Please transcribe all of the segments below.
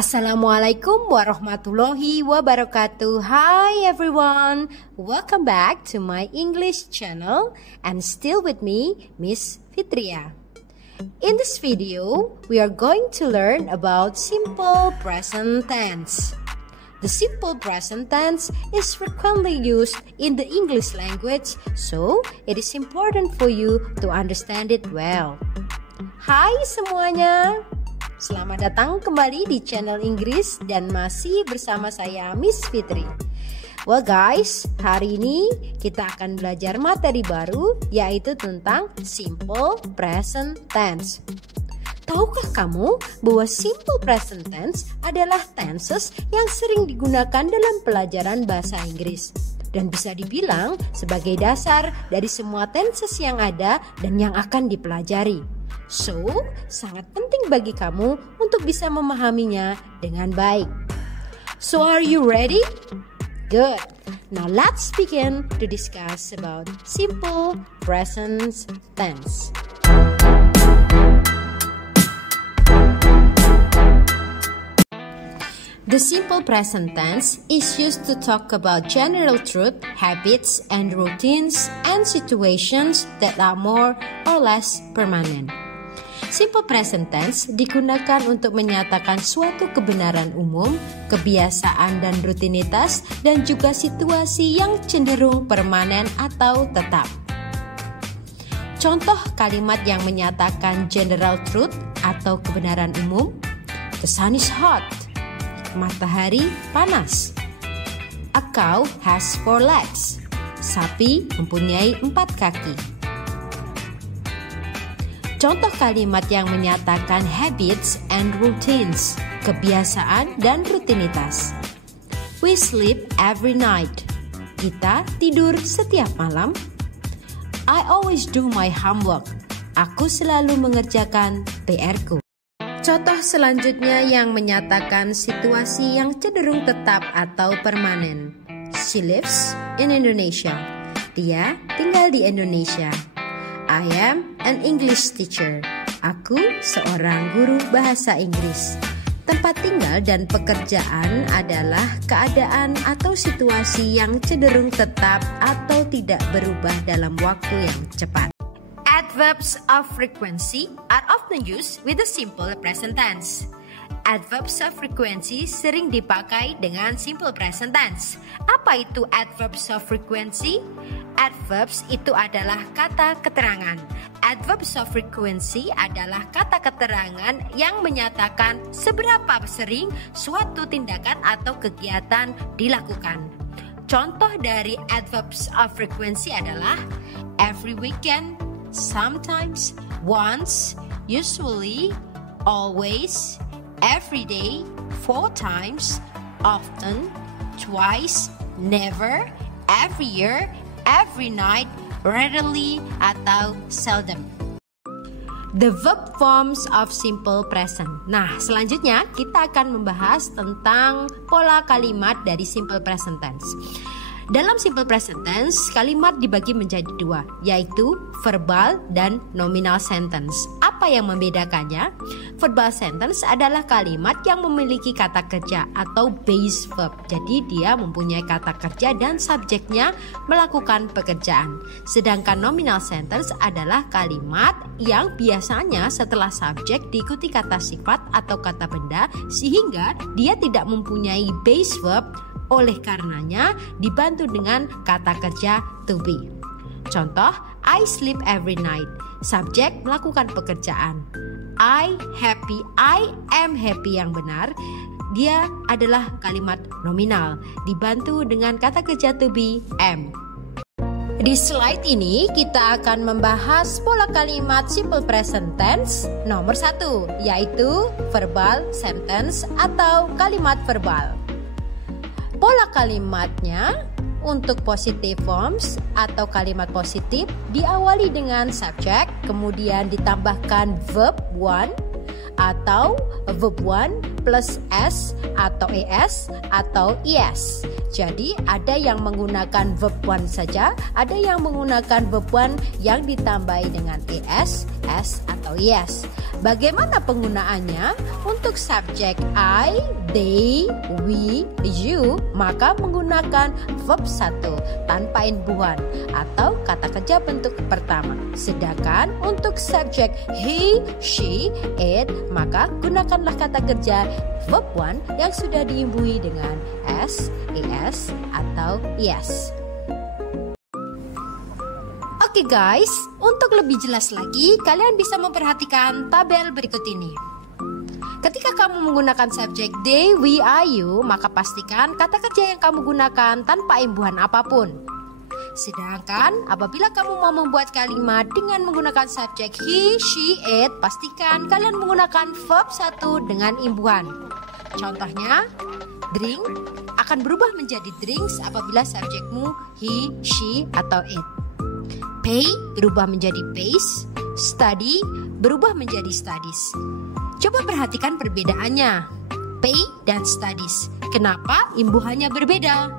Assalamualaikum warahmatullahi wabarakatuh. Hi everyone, welcome back to my English channel and still with me, Miss Fitria. In this video, we are going to learn about simple present tense. The simple present tense is frequently used in the English language, so it is important for you to understand it well. Hai semuanya, selamat datang kembali di channel Inggris dan masih bersama saya Miss Fitri. Well guys, hari ini kita akan belajar materi baru yaitu tentang simple present tense. Tahukah kamu bahwa simple present tense adalah tenses yang sering digunakan dalam pelajaran bahasa Inggris dan bisa dibilang sebagai dasar dari semua tenses yang ada dan yang akan dipelajari. So, sangat penting bagi kamu untuk bisa memahaminya dengan baik. So, are you ready? Good. Now, let's begin to discuss about simple present tense. The simple present tense is used to talk about general truth, habits, and routines and situations that are more or less permanent. Simple present tense digunakan untuk menyatakan suatu kebenaran umum, kebiasaan dan rutinitas, dan juga situasi yang cenderung permanen atau tetap. Contoh kalimat yang menyatakan general truth atau kebenaran umum: The sun is hot. Matahari panas. A cow has 4 legs. Sapi mempunyai 4 kaki. Contoh kalimat yang menyatakan habits and routines, kebiasaan dan rutinitas. We sleep every night. Kita tidur setiap malam. I always do my homework. Aku selalu mengerjakan PR-ku. Contoh selanjutnya yang menyatakan situasi yang cenderung tetap atau permanen. She lives in Indonesia. Dia tinggal di Indonesia. I am an English teacher. Aku seorang guru bahasa Inggris. Tempat tinggal dan pekerjaan adalah keadaan atau situasi yang cenderung tetap atau tidak berubah dalam waktu yang cepat. Adverbs of frequency are often used with the simple present tense. Adverbs of frequency sering dipakai dengan simple present tense. Apa itu adverbs of frequency? Adverbs itu adalah kata keterangan. Adverbs of frequency adalah kata keterangan yang menyatakan seberapa sering suatu tindakan atau kegiatan dilakukan. Contoh dari adverbs of frequency adalah every weekend, sometimes, once, usually, always, every day, 4 times, often, twice, never, every year, every night, rarely, atau seldom. The verb forms of simple present. Nah, selanjutnya kita akan membahas tentang pola kalimat dari simple present tense. Dalam simple present tense, kalimat dibagi menjadi 2, yaitu verbal dan nominal sentence. Apa yang membedakannya? Verbal sentence adalah kalimat yang memiliki kata kerja atau base verb. Jadi dia mempunyai kata kerja dan subjeknya melakukan pekerjaan. Sedangkan nominal sentence adalah kalimat yang biasanya setelah subjek diikuti kata sifat atau kata benda sehingga dia tidak mempunyai base verb. Oleh karenanya dibantu dengan kata kerja to be. Contoh, I sleep every night. Subjek melakukan pekerjaan. I am happy yang benar. Dia adalah kalimat nominal. Dibantu dengan kata kerja to be, am. Di slide ini kita akan membahas pola kalimat simple present tense nomor 1, yaitu verbal sentence atau kalimat verbal. Pola kalimatnya untuk positive forms atau kalimat positif diawali dengan subjek, kemudian ditambahkan verb one atau verb one plus s atau es atau es. Jadi ada yang menggunakan verb one saja, ada yang menggunakan verb one yang ditambahi dengan es, s atau yes. Bagaimana penggunaannya? Untuk subjek I, they, we, you, maka menggunakan verb 1 tanpa imbuhan atau kata kerja bentuk pertama. Sedangkan untuk subjek he, she, it, maka gunakanlah kata kerja verb 1 yang sudah diimbuhi dengan s, es, atau yes. Oke guys, untuk lebih jelas lagi, kalian bisa memperhatikan tabel berikut ini. Ketika kamu menggunakan subjek they, we, are, you, maka pastikan kata kerja yang kamu gunakan tanpa imbuhan apapun. Sedangkan apabila kamu mau membuat kalimat dengan menggunakan subjek he, she, it, pastikan kalian menggunakan verb 1 dengan imbuhan. Contohnya, drink akan berubah menjadi drinks apabila subjekmu he, she, atau it. Pay berubah menjadi pays, study berubah menjadi studies. Coba perhatikan perbedaannya. Pay dan studies. Kenapa imbuhannya berbeda?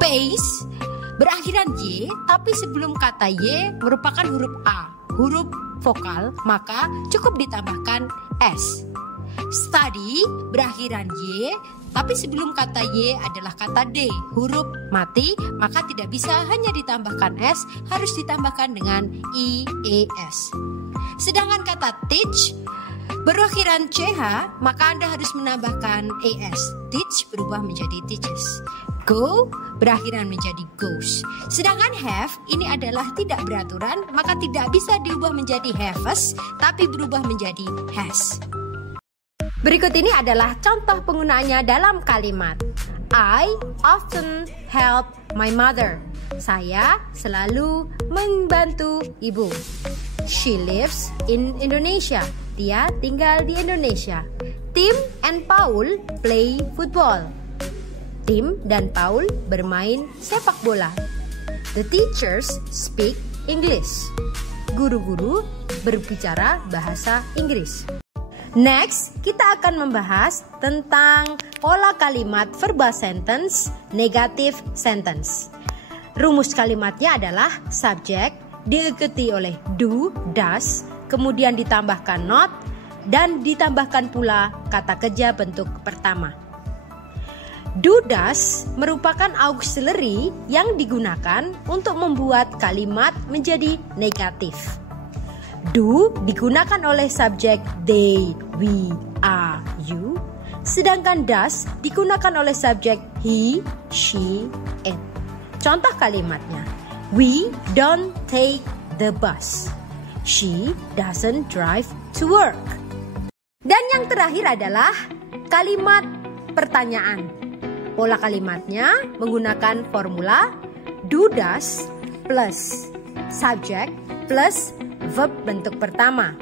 Pays berakhiran y, tapi sebelum kata y merupakan huruf a, huruf vokal, maka cukup ditambahkan s. Study berakhiran y, tapi sebelum kata y adalah kata d, huruf mati, maka tidak bisa hanya ditambahkan s, harus ditambahkan dengan ies. Sedangkan kata teach berakhiran ch, maka Anda harus menambahkan es. Teach berubah menjadi teaches. Go berakhiran menjadi goes. Sedangkan have ini adalah tidak beraturan, maka tidak bisa diubah menjadi haves, tapi berubah menjadi has. Berikut ini adalah contoh penggunaannya dalam kalimat. I often help my mother. Saya selalu membantu ibu. She lives in Indonesia. Dia tinggal di Indonesia. Tim and Paul play football. Tim dan Paul bermain sepak bola. The teachers speak English. Guru-guru berbicara bahasa Inggris. Next, kita akan membahas tentang pola kalimat verbal sentence, negative sentence. Rumus kalimatnya adalah subjek diikuti oleh do, does, kemudian ditambahkan not, dan ditambahkan pula kata kerja bentuk pertama. Do, does merupakan auxiliary yang digunakan untuk membuat kalimat menjadi negatif. Do digunakan oleh subjek they, we, are, you, sedangkan does digunakan oleh subjek he, she, it. Contoh kalimatnya, we don't take the bus. She doesn't drive to work. Dan yang terakhir adalah kalimat pertanyaan. Pola kalimatnya menggunakan formula do, does plus subjek plus verb bentuk pertama.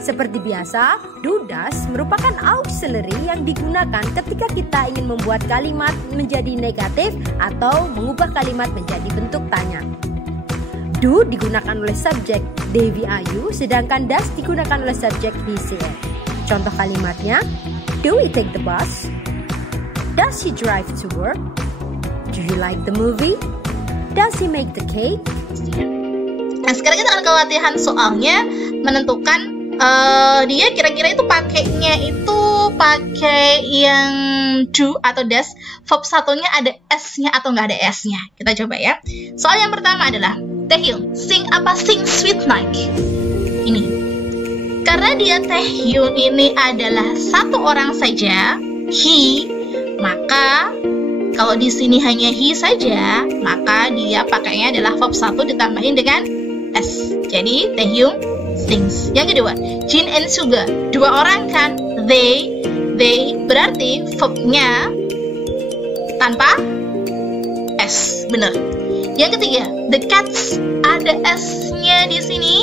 Seperti biasa, do, does merupakan auxiliary yang digunakan ketika kita ingin membuat kalimat menjadi negatif atau mengubah kalimat menjadi bentuk tanya. Do digunakan oleh subjek they, we, are, you, sedangkan does digunakan oleh subjek he, she, it. Contoh kalimatnya, do we take the bus? Does he drive to work? Do you like the movie? Does he make the cake? Nah, sekarang kita akan ke latihan soalnya menentukan dia kira-kira itu pakainya itu pakai yang do atau does, verb satunya ada s-nya atau nggak ada s-nya. Kita coba ya. Soal yang pertama adalah Taehyung, sing Sweet Night. Ini. Karena dia Taehyung ini adalah satu orang saja, he, maka kalau di sini hanya he saja, maka dia pakainya adalah verb 1 ditambahin dengan s. Jadi Taehyung sings. Yang kedua, Jin and Suga, dua orang kan, they berarti verbnya tanpa s, bener. Yang ketiga, the cats, ada s-nya di sini.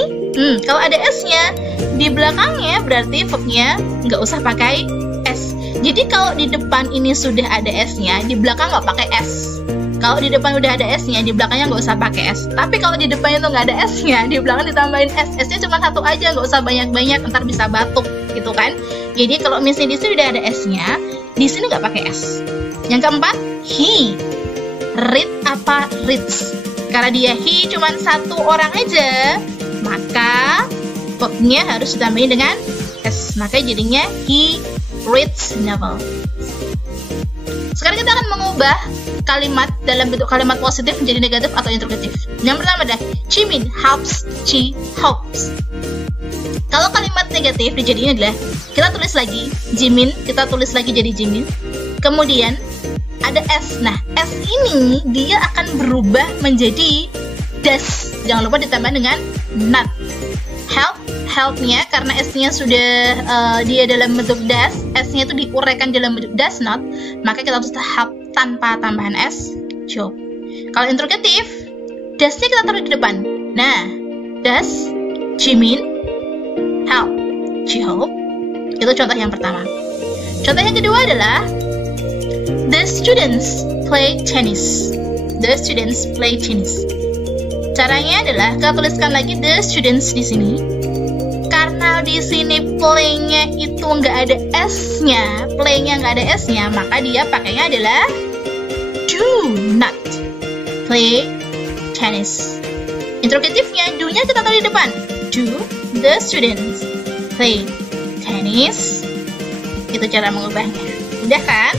Kalau ada s-nya di belakangnya berarti verbnya nggak usah pakai s. Jadi kalau di depan ini sudah ada s-nya, di belakang nggak pakai s. Kalau di depan udah ada s-nya, di belakangnya nggak usah pakai s. Tapi kalau di depannya tuh nggak ada s-nya, di belakang ditambahin s. S-nya cuma satu aja, nggak usah banyak-banyak, ntar bisa batuk gitu kan. Jadi kalau misalnya di sini udah ada s-nya, di sini nggak pakai s. Yang keempat, he. Read apa reads? Karena dia he cuma satu orang aja, maka verbnya harus ditambahin dengan S. Makanya jadinya he reads novel. Sekarang kita akan mengubah kalimat dalam bentuk kalimat positif menjadi negatif atau interrogatif. Yang pertama adalah Jimin helps, she hopes. Kalau kalimat negatif dijadiin adalah kita tulis lagi Jimin, kita tulis lagi jadi Jimin. Kemudian ada S. Nah, S ini dia akan berubah menjadi does. Jangan lupa ditambah dengan not. Help-nya karena S-nya sudah dia dalam bentuk does, S-nya itu diuraikan dalam bentuk does not, maka kita tulis help tanpa tambahan S, job. Kalau interrogatif, does-nya kita taruh di depan. Nah, does Jimin help, she hope. Itu contoh yang pertama. Contoh yang kedua adalah the students play tennis. The students play tennis. Caranya adalah kita tuliskan lagi the students di sini. Karena di sini play-nya itu nggak ada S-nya, play-nya nggak ada S-nya, maka dia pakainya adalah do not play tennis. Interrogatifnya, do-nya kita taruh di depan. Do the students play tennis. Itu cara mengubahnya. Udah kan?